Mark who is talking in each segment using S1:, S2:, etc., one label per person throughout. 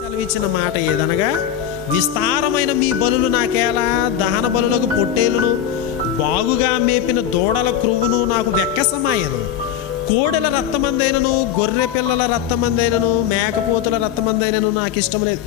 S1: సెలవిచ్చిన మాట ఏదనగా విస్తారమైన మీ బలులు నాకేలా? దహన బలులకు పొట్టేలును బాగుగా మేపిన దూడల క్రువును నాకు వెక్కసమాయను. కోడెల రక్తమందైనను గొర్రె పిల్లల రక్తమందైనను మేకపోతుల రక్తమందైనను నాకు ఇష్టం లేదు.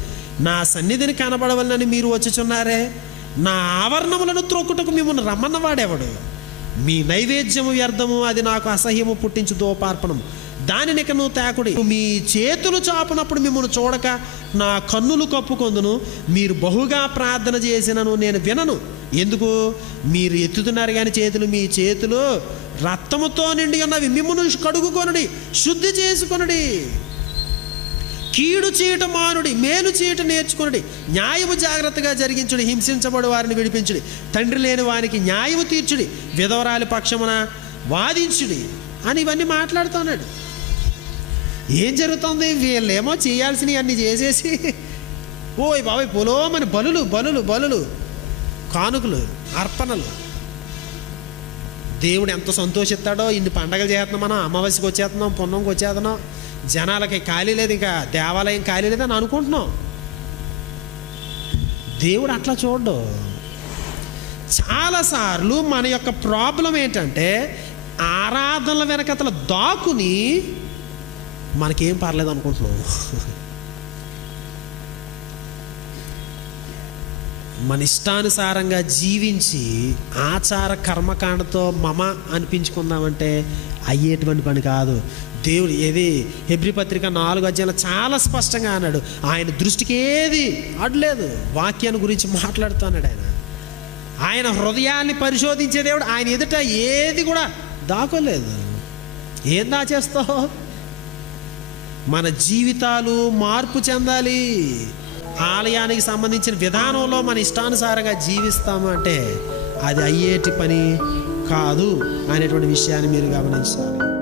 S1: నా సన్నిధిని కనబడవలనని మీరు వచ్చుచున్నారే. నా ఆవరణములను త్రొక్కుటకు మిమ్మల్ని రమ్మన్నవాడెవడు? మీ నైవేద్యము వ్యర్థము అది నాకు అసహ్యము పుట్టించు దోపార్పణము దానిని నువ్వు తేకుడి. మీ చేతులు చాపునప్పుడు మిమ్మల్ని చూడక నా కన్నులు కప్పుకొందును. మీరు బహుగా ప్రార్థన చేసినను నేను వినను. ఎందుకు? మీరు ఎత్తుతున్నారు కానీ చేతులు మీ చేతులు రక్తముతో నిండి ఉన్నవి. మిమ్మల్ని కడుగుకొనుడి శుద్ధి చేసుకొనుడి. కీడు చీట మానుడి మేలు చీట నేర్చుకునుడి. న్యాయము జాగ్రత్తగా జరిగించుడి హింసించబడు వారిని విడిపించుడి. తండ్రి లేని వారికి న్యాయము తీర్చుడి విధవరాలి పక్షమున వాదించుడి అని ఇవన్నీ మాట్లాడుతున్నాడు. ఏం జరుగుతుంది? వీళ్ళేమో చేయాల్సినవి అన్ని చేసేసి ఓయ్ బాబాయ్ పొలోమని బలులు బలులు బలులు కానుకలు అర్పణలు. దేవుడు ఎంత సంతోషిస్తాడో ఇన్ని పండగలు చేస్తున్నాం మనం అమావాస్యకి వచ్చేస్తున్నాం పున్నంకి వచ్చేస్తున్నాం. జనాలకి ఖాళీ లేదు ఇంకా దేవాలయం ఖాళీ లేదని అనుకుంటున్నాం. దేవుడు అట్లా చూడ్డు. చాలాసార్లు మన యొక్క ప్రాబ్లం ఏంటంటే ఆరాధనల వెనకతల దాకుని మనకేం పర్లేదు అనుకుంటున్నాం మన ఇష్టానుసారంగా జీవించి ఆచార కర్మకాండతో మమ అనిపించుకుందామంటే అయ్యేటువంటి పని కాదు. దేవుడు ఏది? హెబ్రి పత్రిక నాలుగు అధ్యాయంలో చాలా స్పష్టంగా అన్నాడు. ఆయన దృష్టికి ఏది అడలేదు. వాక్యాన్ని గురించి మాట్లాడుతున్నాడు ఆయన. ఆయన హృదయాన్ని పరిశోధించే దేవుడు ఆయన ఎదుట ఏది కూడా దాకోలేదు ఏం దాచేస్తావు? మన జీవితాలు మార్పు చెందాలి. ఆలయానికి సంబంధించిన విధానంలో మన ఇష్టానుసారంగా జీవిస్తామంటే అది అయ్యేటి పని కాదు అనేటువంటి విషయాన్ని మీరు గమనించాలి.